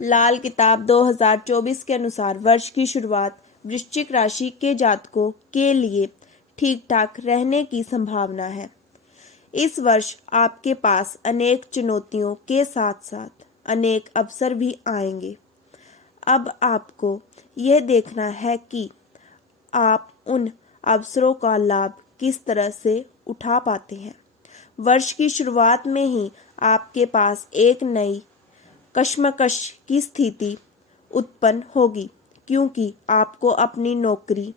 लाल किताब 2024 के अनुसार वर्ष की शुरुआत वृश्चिक राशि के जातकों के लिए ठीक ठाक रहने की संभावना है। इस वर्ष आपके पास अनेक चुनौतियों के साथ साथ अनेक अवसर भी आएंगे। अब आपको यह देखना है कि आप उन अवसरों का लाभ किस तरह से उठा पाते हैं। वर्ष की शुरुआत में ही आपके पास एक नई कश्मकश की स्थिति उत्पन्न होगी, क्योंकि आपको अपनी नौकरी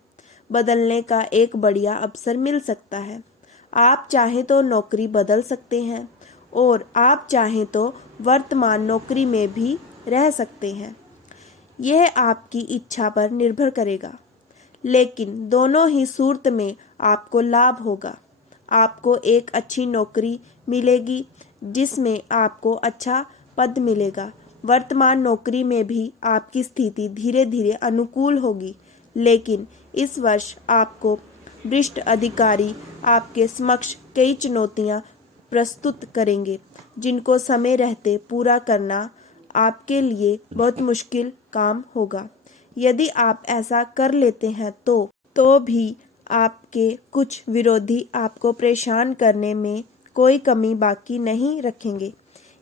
बदलने का एक बढ़िया अवसर मिल सकता है। आप चाहें तो नौकरी बदल सकते हैं और आप चाहें तो वर्तमान नौकरी में भी रह सकते हैं। यह आपकी इच्छा पर निर्भर करेगा, लेकिन दोनों ही सूरत में आपको लाभ होगा। आपको एक अच्छी नौकरी मिलेगी जिसमें आपको अच्छा पद मिलेगा। वर्तमान नौकरी में भी आपकी स्थिति धीरे धीरे अनुकूल होगी, लेकिन इस वर्ष आपको वरिष्ठ अधिकारी आपके समक्ष कई चुनौतियां प्रस्तुत करेंगे, जिनको समय रहते पूरा करना आपके लिए बहुत मुश्किल काम होगा। यदि आप ऐसा कर लेते हैं तो भी आपके कुछ विरोधी आपको परेशान करने में कोई कमी बाकी नहीं रखेंगे।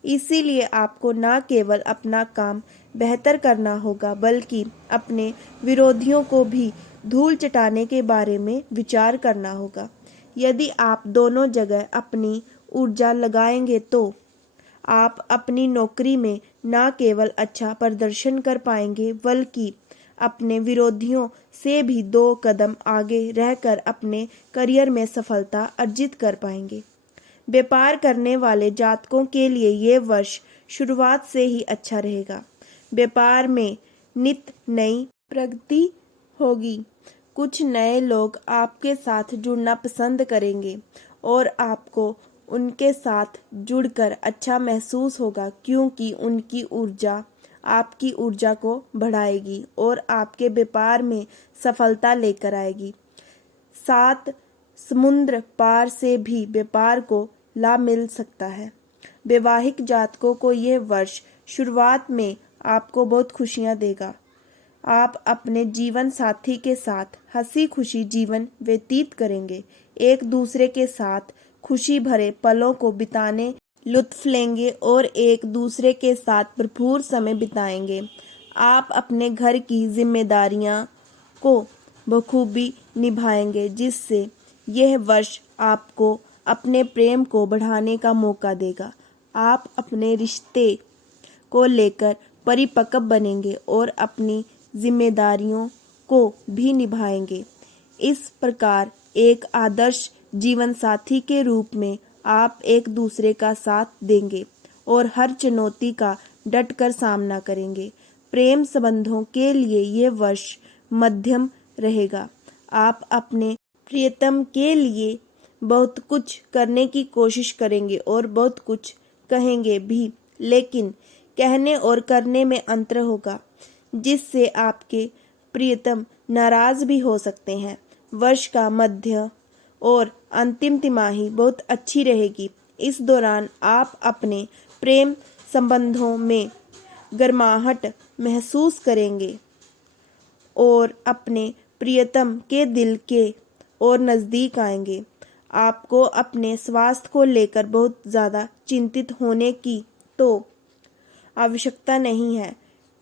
इसीलिए आपको न केवल अपना काम बेहतर करना होगा, बल्कि अपने विरोधियों को भी धूल चटाने के बारे में विचार करना होगा। यदि आप दोनों जगह अपनी ऊर्जा लगाएंगे तो आप अपनी नौकरी में न केवल अच्छा प्रदर्शन कर पाएंगे, बल्कि अपने विरोधियों से भी 2 कदम आगे रहकर अपने करियर में सफलता अर्जित कर पाएंगे। व्यापार करने वाले जातकों के लिए ये वर्ष शुरुआत से ही अच्छा रहेगा। व्यापार में नित नई प्रगति होगी। कुछ नए लोग आपके साथ जुड़ना पसंद करेंगे और आपको उनके साथ जुड़कर अच्छा महसूस होगा, क्योंकि उनकी ऊर्जा आपकी ऊर्जा को बढ़ाएगी और आपके व्यापार में सफलता लेकर आएगी। 7 समुद्र पार से भी व्यापार को लाभ मिल सकता है। वैवाहिक जातकों को यह वर्ष शुरुआत में आपको बहुत खुशियां देगा। आप अपने जीवन साथी के साथ हंसी खुशी जीवन व्यतीत करेंगे, एक दूसरे के साथ खुशी भरे पलों को बिताने लुत्फ लेंगे और एक दूसरे के साथ भरपूर समय बिताएंगे। आप अपने घर की जिम्मेदारियां को बखूबी निभाएंगे, जिससे यह वर्ष आपको अपने प्रेम को बढ़ाने का मौका देगा। आप अपने रिश्ते को लेकर परिपक्व बनेंगे और अपनी जिम्मेदारियों को भी निभाएंगे। इस प्रकार एक आदर्श जीवन साथी के रूप में आप एक दूसरे का साथ देंगे और हर चुनौती का डटकर सामना करेंगे। प्रेम संबंधों के लिए ये वर्ष मध्यम रहेगा। आप अपने प्रियतम के लिए बहुत कुछ करने की कोशिश करेंगे और बहुत कुछ कहेंगे भी, लेकिन कहने और करने में अंतर होगा, जिससे आपके प्रियतम नाराज भी हो सकते हैं। वर्ष का मध्य और अंतिम तिमाही बहुत अच्छी रहेगी। इस दौरान आप अपने प्रेम संबंधों में गर्माहट महसूस करेंगे और अपने प्रियतम के दिल के और नज़दीक आएंगे। आपको अपने स्वास्थ्य को लेकर बहुत ज़्यादा चिंतित होने की तो आवश्यकता नहीं है,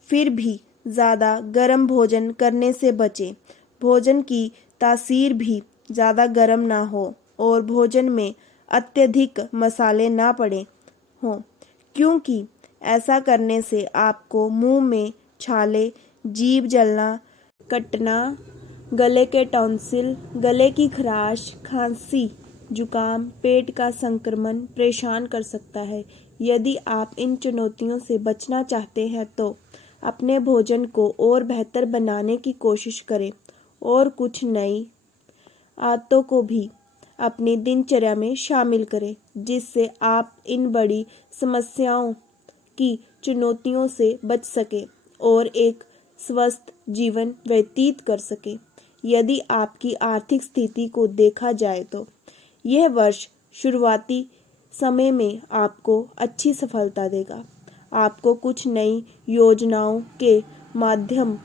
फिर भी ज़्यादा गर्म भोजन करने से बचें। भोजन की तासीर भी ज़्यादा गर्म ना हो और भोजन में अत्यधिक मसाले ना पड़े हों, क्योंकि ऐसा करने से आपको मुंह में छाले, जीभ जलना, कटना, गले के टॉन्सिल, गले की खराश, खांसी, जुकाम, पेट का संक्रमण परेशान कर सकता है। यदि आप इन चुनौतियों से बचना चाहते हैं तो अपने भोजन को और बेहतर बनाने की कोशिश करें और कुछ नई आदतों को भी अपनी दिनचर्या में शामिल करें, जिससे आप इन बड़ी समस्याओं की चुनौतियों से बच सके और एक स्वस्थ जीवन व्यतीत कर सके। यदि आपकी आर्थिक स्थिति को देखा जाए तो यह वर्ष शुरुआती समय में आपको अच्छी सफलता देगा। आपको कुछ नई योजनाओं के माध्यम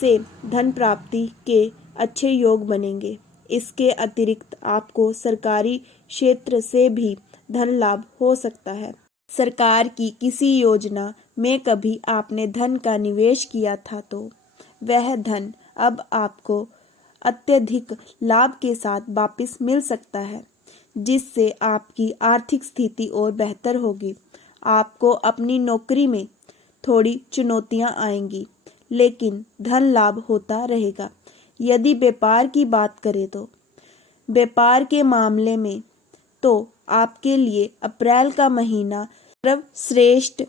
से धन प्राप्ति के अच्छे योग बनेंगे। इसके अतिरिक्त आपको सरकारी क्षेत्र से भी धन लाभ हो सकता है। सरकार की किसी योजना में कभी आपने धन का निवेश किया था तो वह धन अब आपको अत्यधिक लाभ के साथ वापस मिल सकता है, जिससे आपकी आर्थिक स्थिति और बेहतर होगी। आपको अपनी नौकरी में थोड़ी चुनौतियां आएंगी, लेकिन धन लाभ होता रहेगा। यदि व्यापार की बात करें तो व्यापार के मामले में तो आपके लिए अप्रैल का महीना सर्वश्रेष्ठ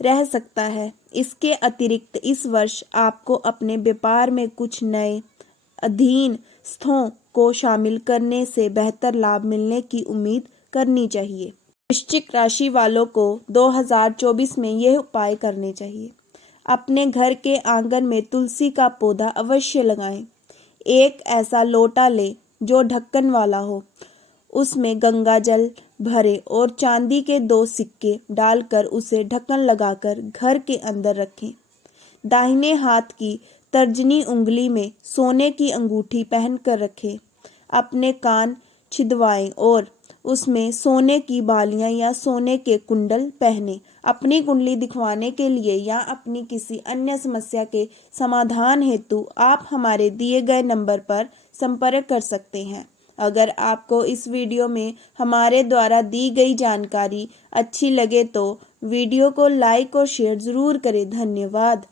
रह सकता है। इसके अतिरिक्त इस वर्ष आपको अपने व्यापार में कुछ नए अधीनस्थों को शामिल करने से बेहतर लाभ मिलने की उम्मीद करनी चाहिए। वृश्चिक राशि वालों को 2024 में यह उपाय करने चाहिए। अपने घर के आंगन में तुलसी का पौधा अवश्य लगाएं। एक ऐसा लोटा लें जो ढक्कन वाला हो, उसमें गंगा जल भरें और चांदी के 2 सिक्के डालकर उसे ढक्कन लगाकर घर के अंदर रखें। दाहिने हाथ की तर्जनी उंगली में सोने की अंगूठी पहनकर रखें। अपने कान छिदवाएं और उसमें सोने की बालियां या सोने के कुंडल पहने। अपनी कुंडली दिखवाने के लिए या अपनी किसी अन्य समस्या के समाधान हेतु आप हमारे दिए गए नंबर पर संपर्क कर सकते हैं। अगर आपको इस वीडियो में हमारे द्वारा दी गई जानकारी अच्छी लगे तो वीडियो को लाइक और शेयर जरूर करें। धन्यवाद।